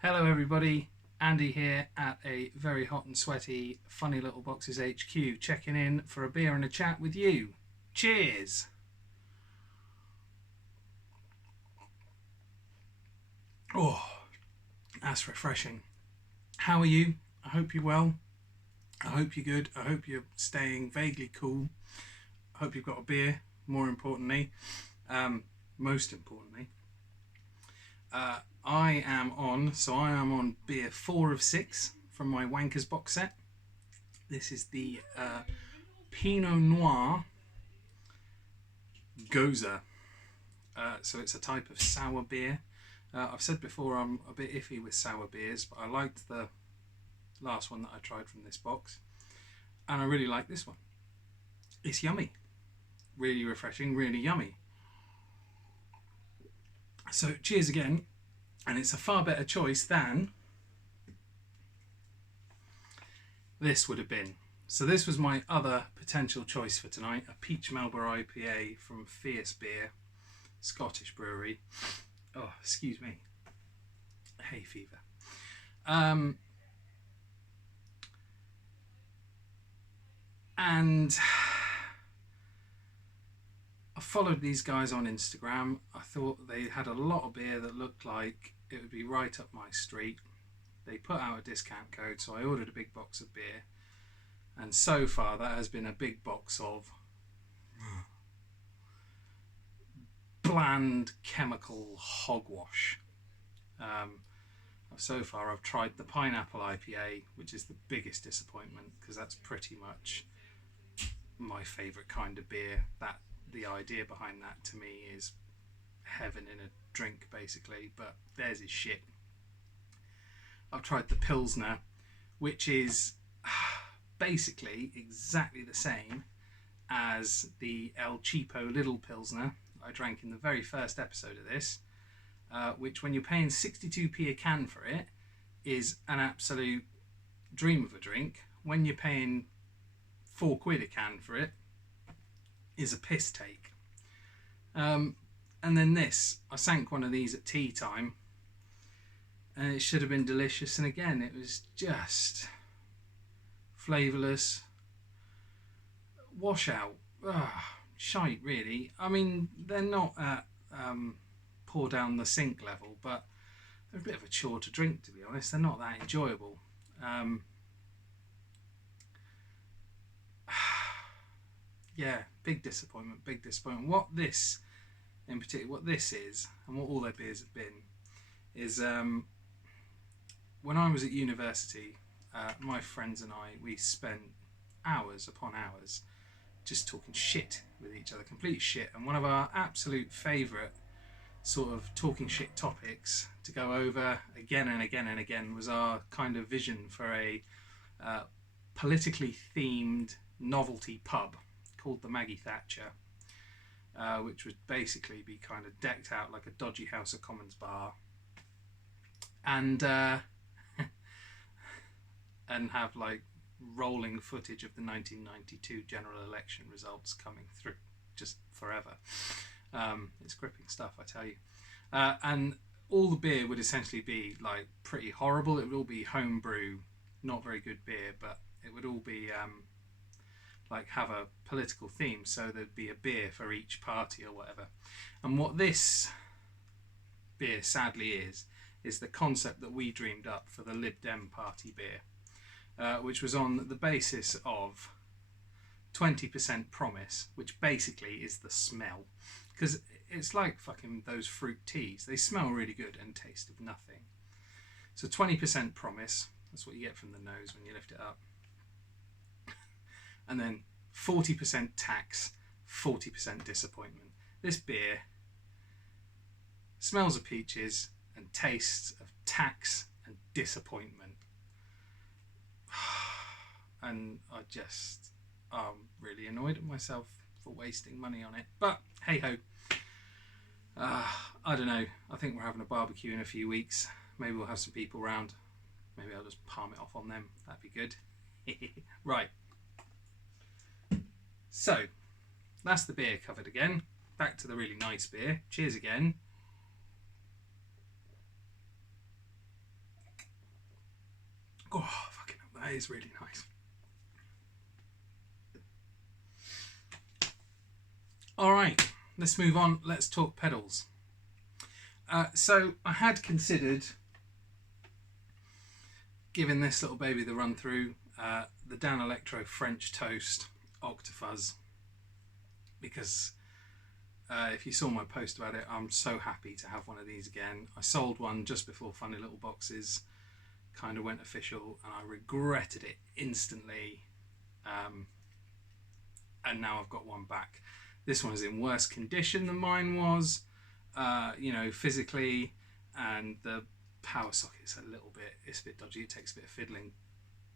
Hello everybody, Andy here at a very hot and sweaty Funny Little Boxes HQ, checking in for a beer and a chat with you. Cheers! Oh, that's refreshing. How are you? I hope you're well. I hope you're good. I hope you're staying vaguely cool. I hope you've got a beer, more importantly. Most importantly. I am on beer 4 of 6 from my Wankers box set. This is the Pinot Noir Goza. So it's a type of sour beer. I've said before I'm a bit iffy with sour beers, but I liked the last one that I tried from this box, and I really like this one. It's yummy, really refreshing, really yummy. So cheers again, and it's a far better choice than this would have been. So this was my other potential choice for tonight, a Peach Melba IPA from Fierce Beer, Scottish brewery. Oh, excuse me. Hay fever. And I followed these guys on Instagram. I thought they had a lot of beer that looked like it would be right up my street. They put out a discount code, so I ordered a big box of beer. And so far, that has been a big box of bland chemical hogwash. So far, I've tried the pineapple IPA, which is the biggest disappointment because that's pretty much my favourite kind of beer. The idea behind that to me is heaven in a drink, basically, but theirs is shit. I've tried the Pilsner, which is basically exactly the same as the El Cheapo Little Pilsner I drank in the very first episode of this, which when you're paying 62p a can for it is an absolute dream of a drink. When you're paying £4 a can for it is a piss take. And then this, I sank one of these at tea time and it should have been delicious, and again it was just flavourless washout. Shite, really. I mean, they're not at pour down the sink level, but they're a bit of a chore to drink, to be honest. They're not that enjoyable. Yeah, big disappointment. What this is, and what all their beers have been, is when I was at university, my friends and I, we spent hours upon hours just talking shit with each other, complete shit. And one of our absolute favourite sort of talking shit topics to go over again and again and again was our kind of vision for a politically themed novelty pub called the Maggie Thatcher, which would basically be kind of decked out like a dodgy House of Commons bar, and and have like rolling footage of the 1992 general election results coming through just forever. It's gripping stuff, I tell you. And all the beer would essentially be like pretty horrible. It would all be homebrew, not very good beer, but it would all be like have a political theme, so there'd be a beer for each party or whatever. And what this beer sadly is the concept that we dreamed up for the Lib Dem party beer, which was on the basis of 20% promise, which basically is the smell, because it's like fucking those fruit teas. They smell really good and taste of nothing. So 20% promise, that's what you get from the nose when you lift it up. And then 40% tax, 40% disappointment. This beer smells of peaches and tastes of tax and disappointment. And I'm really annoyed at myself for wasting money on it. But hey ho. I don't know. I think we're having a barbecue in a few weeks. Maybe we'll have some people round. Maybe I'll just palm it off on them. That'd be good. Right. So, that's the beer covered again. Back to the really nice beer. Cheers again. That is really nice. All right, let's move on. Let's talk pedals. So I had considered giving this little baby the run through, the Dan Electro French Toast Octafuzz, because if you saw my post about it, I'm so happy to have one of these again. I sold one just before Funny Little Boxes kind of went official, and I regretted it instantly, and now I've got one back. This one is in worse condition than mine was, you know, physically, and the power socket's it's a bit dodgy, it takes a bit of fiddling,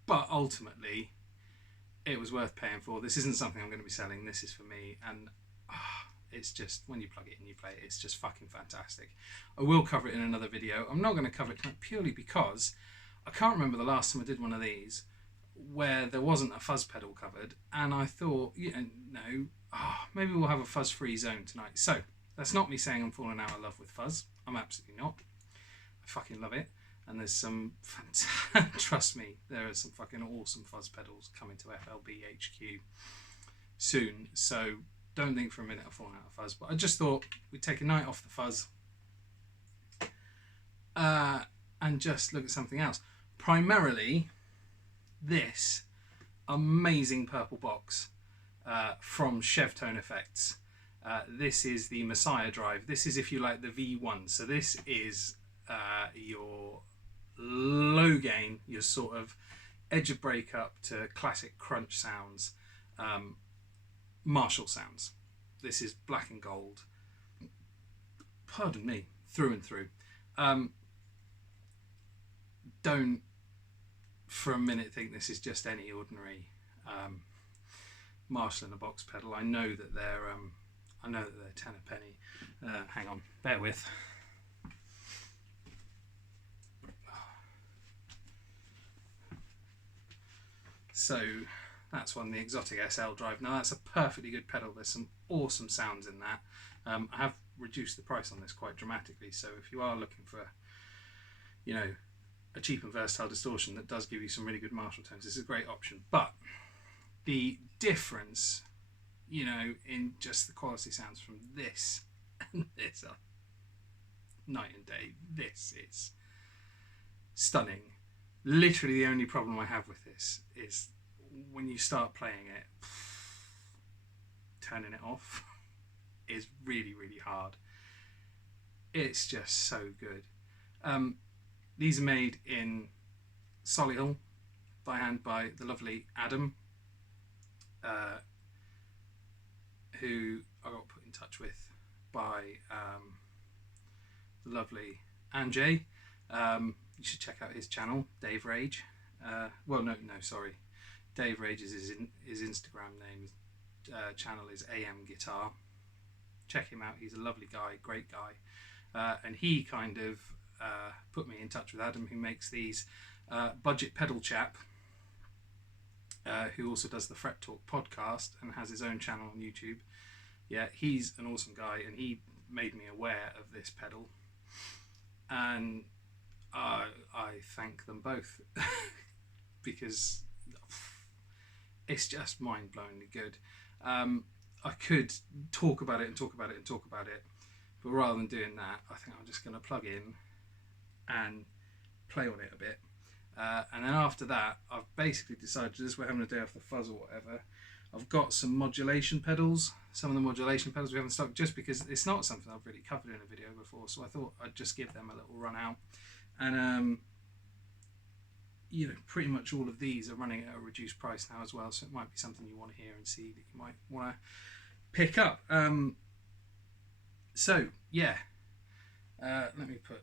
but ultimately it was worth paying for. This isn't something I'm going to be selling, this is for me, and it's just, when you plug it in, you play it, it's just fucking fantastic. I will cover it in another video. I'm not going to cover it purely because I can't remember the last time I did one of these where there wasn't a fuzz pedal covered, and I thought, you know, maybe we'll have a fuzz-free zone tonight. So that's not me saying I'm falling out of love with fuzz. I'm absolutely not. I fucking love it, and there's some trust me, there are some fucking awesome fuzz pedals coming to FLB HQ soon, so don't think for a minute I've fallen out of fuzz. But I just thought we'd take a night off the fuzz and just look at something else. Primarily this amazing purple box from Chevtone Effects. This is the Messiah Drive. This is, if you like, the V1. So this is your low gain, your sort of edge of breakup to classic crunch sounds, Marshall sounds. This is black and gold, pardon me, through and through. Don't for a minute think this is just any ordinary Marshall in a box pedal. I know that they're 10 a penny. Hang on, bear with. So that's one, the Exotic SL Drive. Now that's a perfectly good pedal. There's some awesome sounds in that. I have reduced the price on this quite dramatically, so if you are looking for, you know, a cheap and versatile distortion that does give you some really good Marshall tones, this is a great option. But the difference, you know, in just the quality sounds from this and this are night and day. This is stunning. Literally the only problem I have with this is when you start playing it, turning it off is really, really hard. It's just so good. These are made in Solihull by hand by the lovely Adam, who I got put in touch with by the lovely Anjay. You should check out his channel, Dave Rage. Sorry. Dave Rage is his Instagram name. Channel is AM Guitar. Check him out. He's a lovely guy, great guy. And he kind of put me in touch with Adam, who makes these Budget Pedal Chap, who also does the Fret Talk podcast and has his own channel on YouTube. Yeah, he's an awesome guy, and he made me aware of this pedal, and I thank them both because it's just mind-blowingly good. I could talk about it and talk about it and talk about it, but rather than doing that, I think I'm just going to plug in and play on it a bit. And then after that, I've basically decided, just we're having a day off the fuzz or whatever, I've got some modulation pedals, some of the modulation pedals we haven't stocked, just because it's not something I've really covered in a video before, so I thought I'd just give them a little run out. And you know, pretty much all of these are running at a reduced price now as well, so it might be something you want to hear and see that you might want to pick up. So yeah, let me put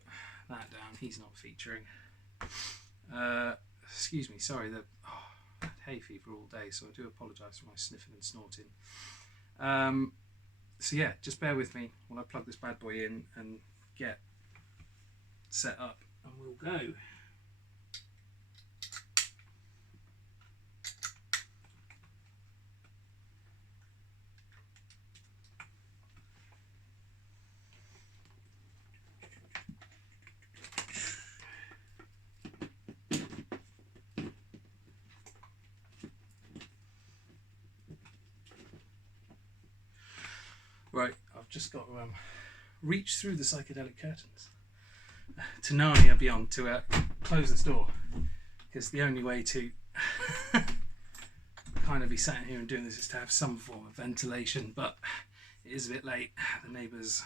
that down. He's not featuring. Excuse me, sorry, I had hay fever all day, so I do apologise for my sniffing and snorting. So yeah, just bear with me while I plug this bad boy in and get set up, and we'll go. I've just got to reach through the psychedelic curtains to Narnia beyond to close this door, because the only way to kind of be sat here and doing this is to have some form of ventilation, but it is a bit late. The neighbours,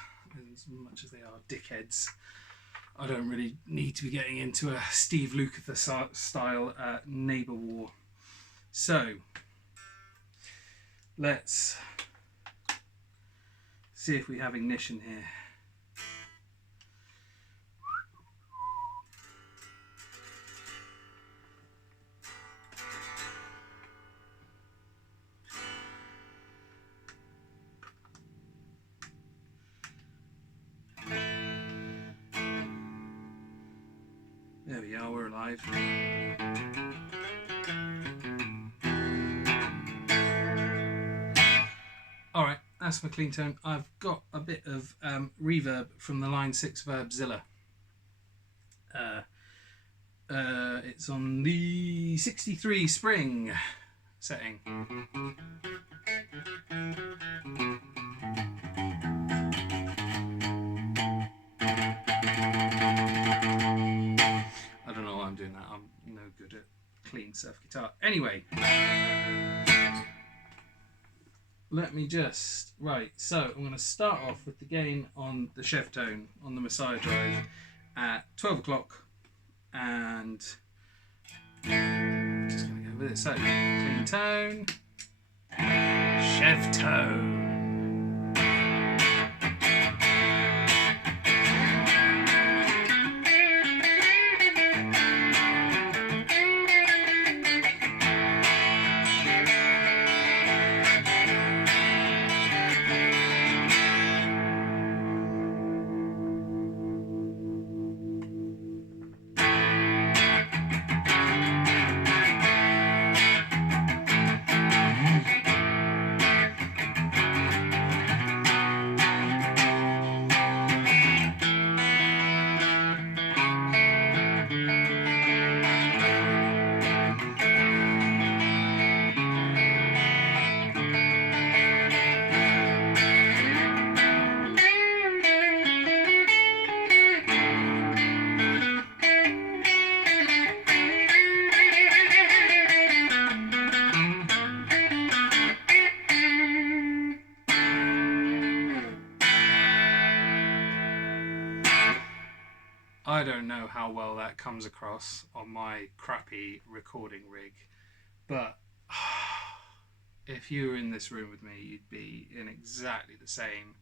as much as they are dickheads, I don't really need to be getting into a Steve Lukather style neighbour war. So let's see if we have ignition here. There we are, we're alive. Alright, that's my clean tone. I've got a bit of reverb from the Line6 Verbzilla. It's on the 63 spring setting. Clean surf guitar. Anyway, let me just, right, so I'm going to start off with the gain on the Chevtone on the Messiah Drive at 12 o'clock, and just going to go with it. So, clean tone, Chevtone. I don't know how well that comes across on my crappy recording rig, but if you were in this room with me, you'd be in exactly the same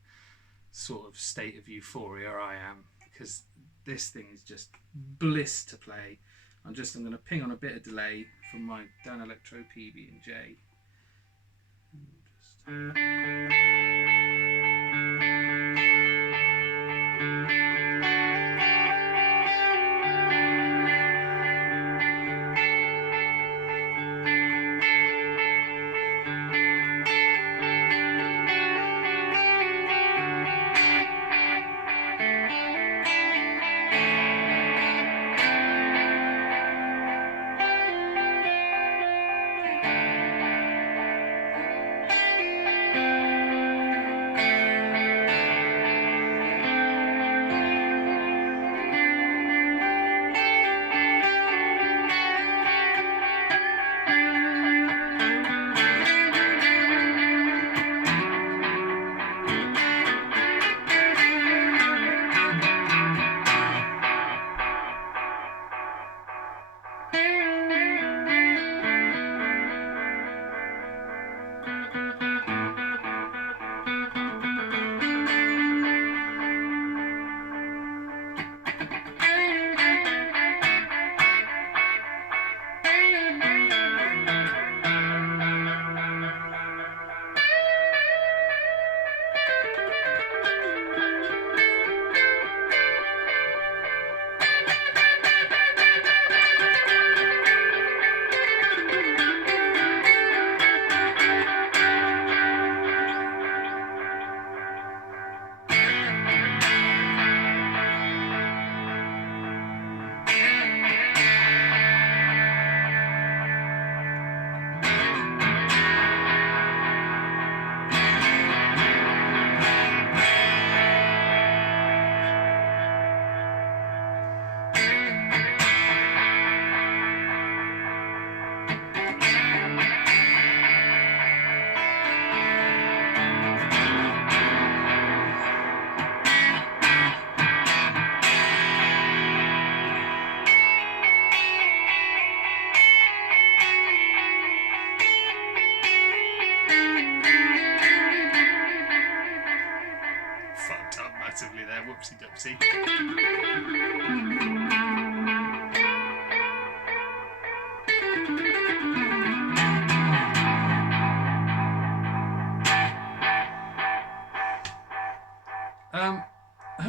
sort of state of euphoria I am, because this thing is just bliss to play. I'm going to ping on a bit of delay from my Dan Electro PB and J.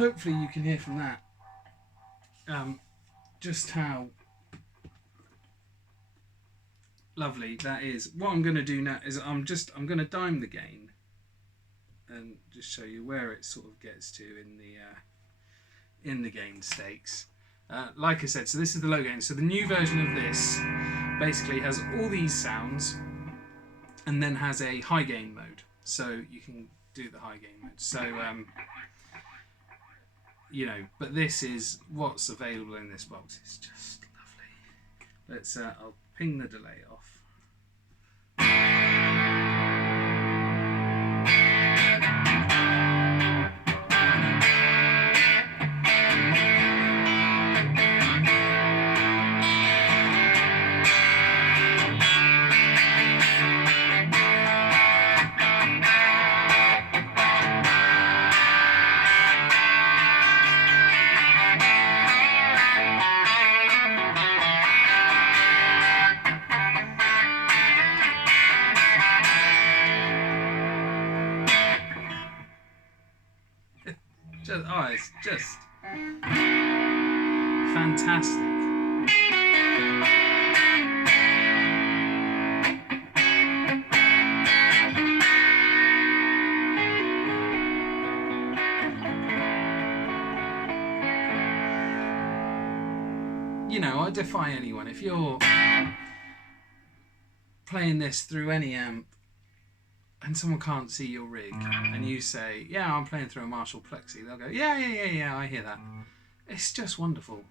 hopefully you can hear from that just how lovely that is. What I'm going to do now is I'm going to dime the gain and just show you where it sort of gets to in the gain stakes. Like I said, so this is the low gain. So the new version of this basically has all these sounds and then has a high gain mode. So you can do the high gain mode. So, you know, but this is what's available in this box. It's just lovely. Let's, I'll ping the delay off. It's just fantastic. You know, I defy anyone. If you're playing this through any amp and someone can't see your rig and you say, yeah, I'm playing through a Marshall Plexi, they'll go, yeah, I hear that. It's just wonderful.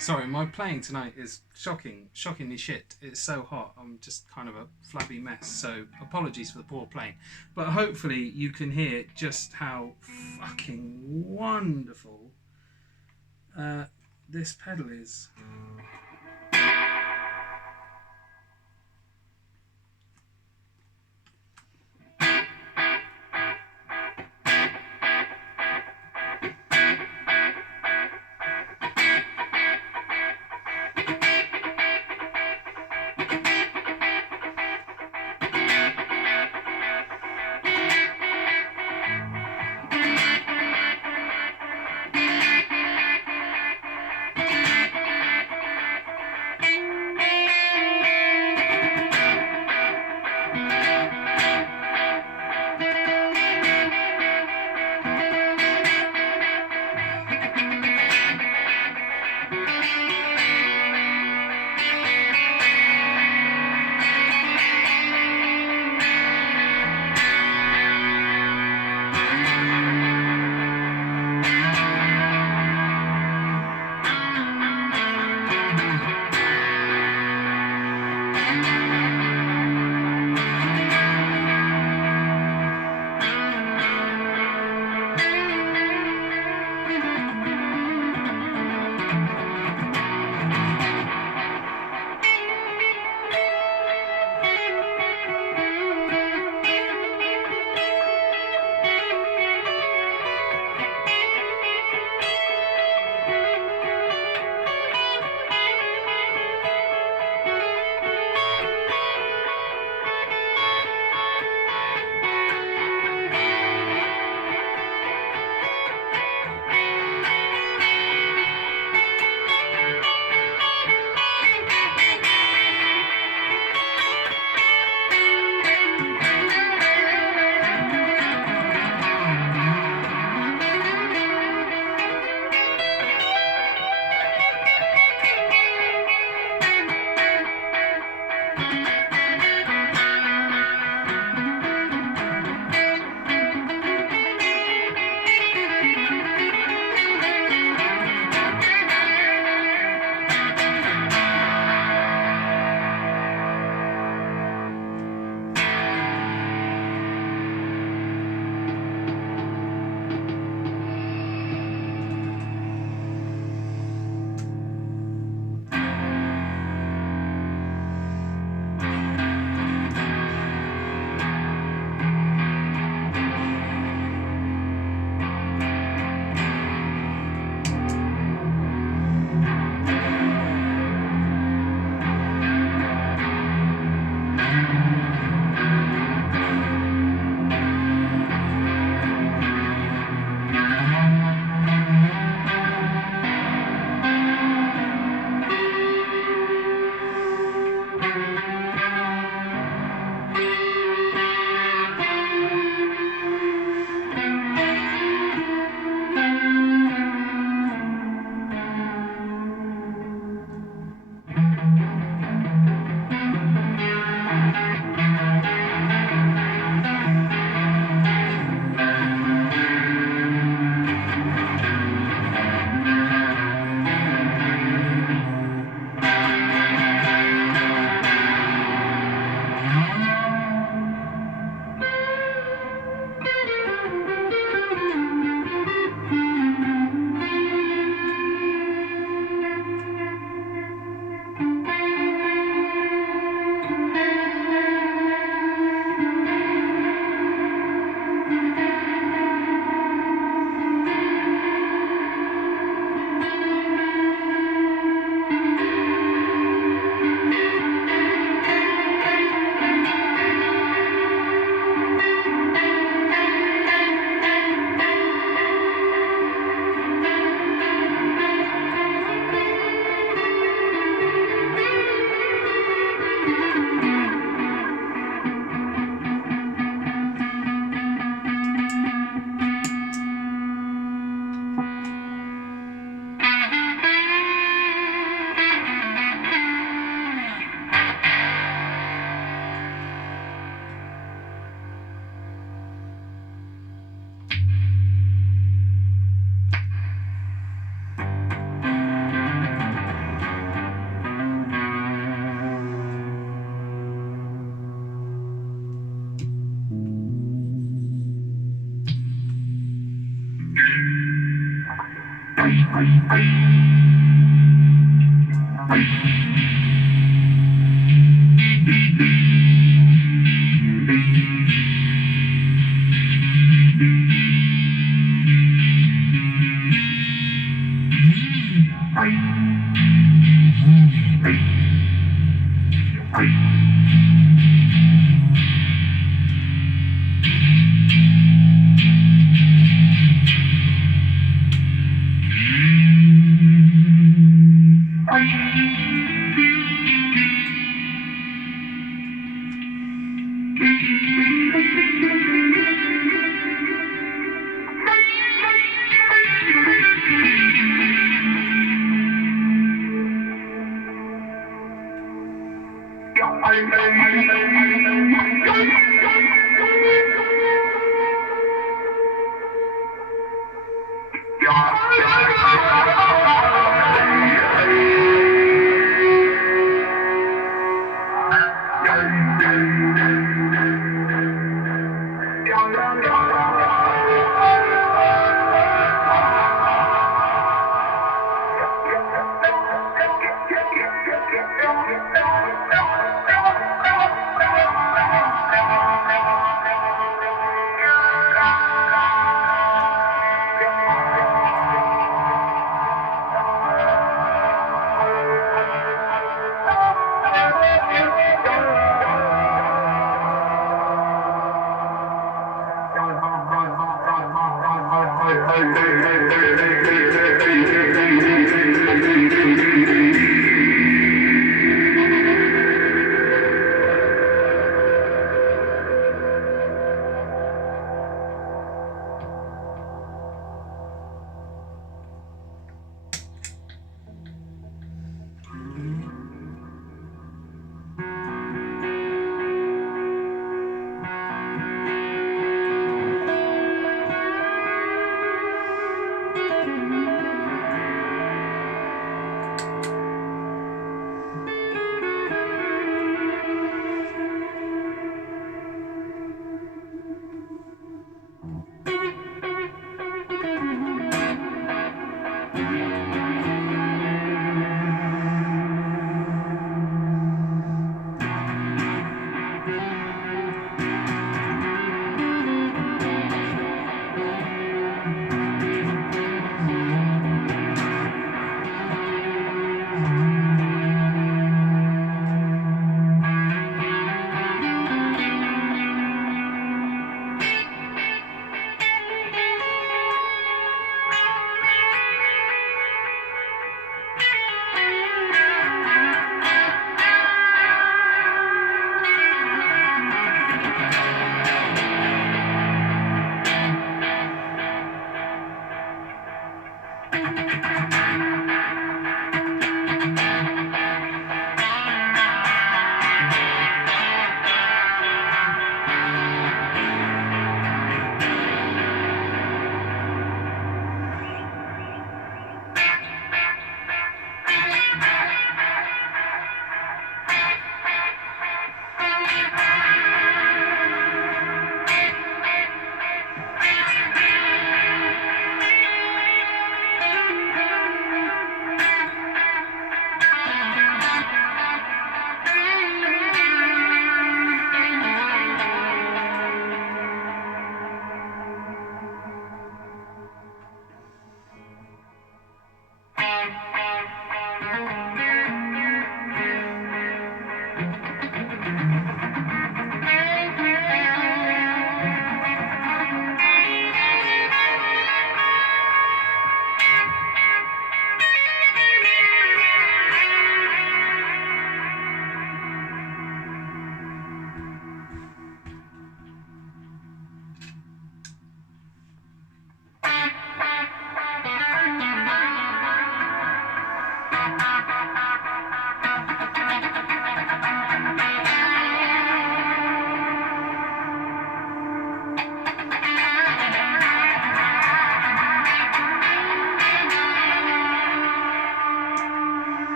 Sorry, my playing tonight is shockingly shit. It's so hot. I'm just kind of a flabby mess. So apologies for the poor playing. But hopefully you can hear just how fucking wonderful this pedal is.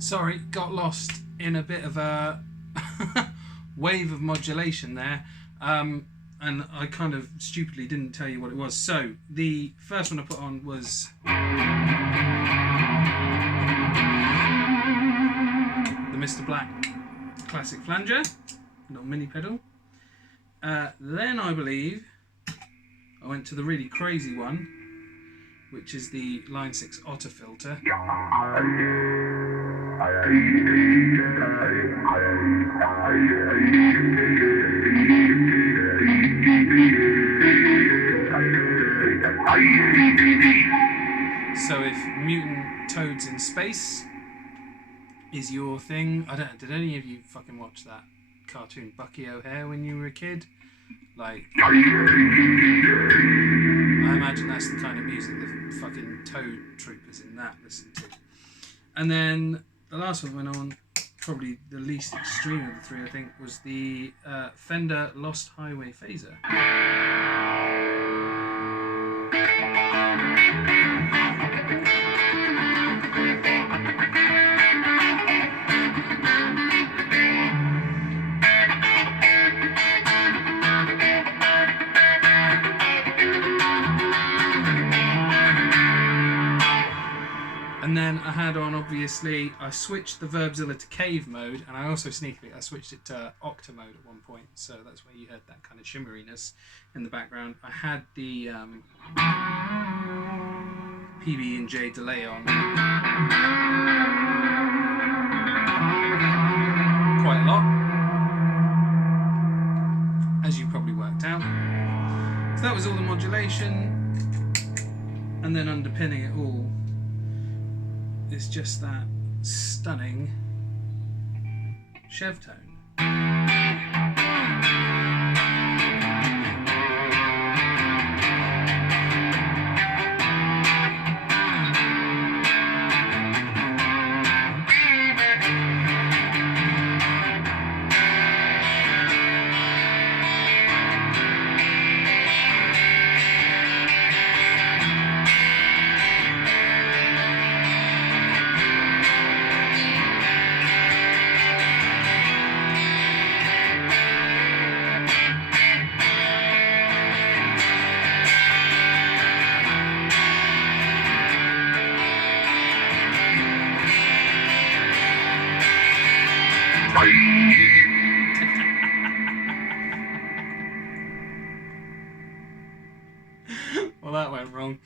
Sorry, got lost in a bit of a wave of modulation there, and I kind of stupidly didn't tell you what it was. So the first one I put on was the Mr. Black classic flanger, little mini pedal. Then I believe I went to the really crazy one, which is the Line6 Otto Filter. So if mutant toads in space is your thing, I don't. Did any of you fucking watch that cartoon Bucky O'Hare when you were a kid? Like, I imagine that's the kind of music the fucking toad troopers in that listen to. And then the last one went on, probably the least extreme of the three, I think, was the Fender Lost Highway Phaser. And then I had on, obviously, I switched the Verbzilla to cave mode, and I also sneakily, I switched it to octa mode at one point, so that's where you heard that kind of shimmeriness in the background. I had the PB&J delay on quite a lot, as you probably worked out. So that was all the modulation. And then underpinning it all is just that stunning Chevtone. Well, that went wrong.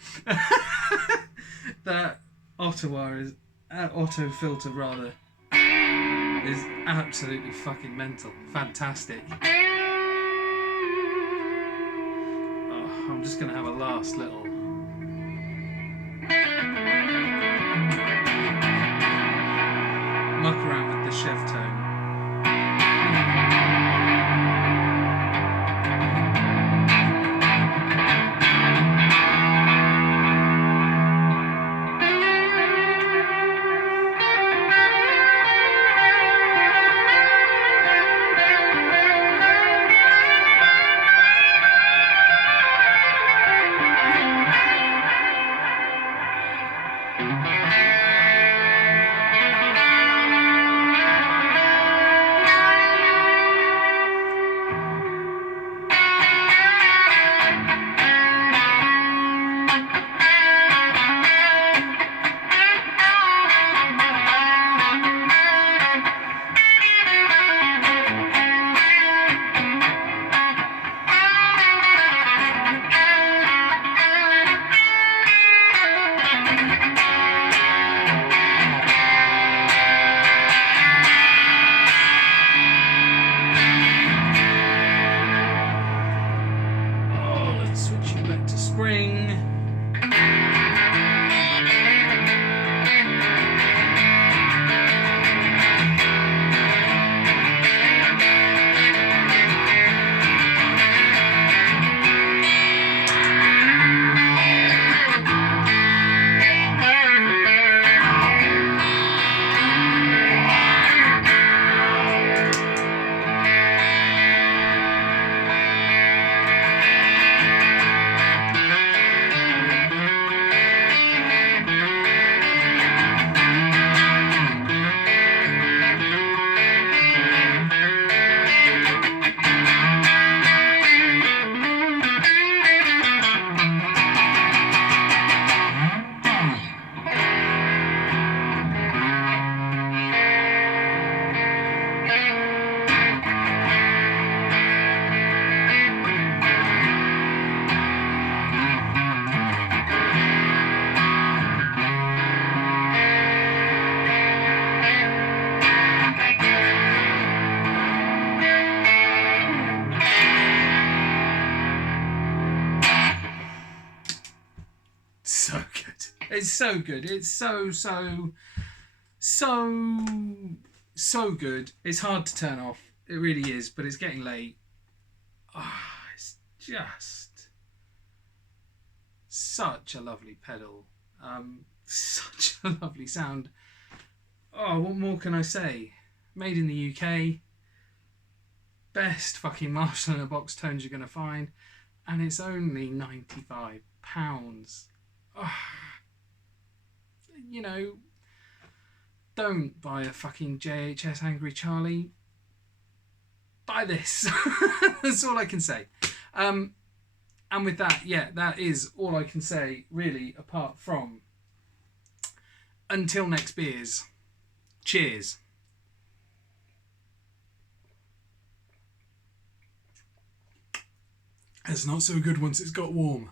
That Otto Filter rather is absolutely fucking mental. Fantastic. Oh, I'm just gonna have a last little muck around with the Chevtone. It's so good. It's so good. It's hard to turn off. It really is, but it's getting late. It's just such a lovely pedal. Such a lovely sound. What more can I say? Made in the UK. Best fucking Marshall in a box tones you're going to find. And it's only £95. You know, don't buy a fucking JHS Angry Charlie. Buy this. That's all I can say. And with that, yeah, that is all I can say, really, apart from until next beers. Cheers. It's not so good once it's got warm.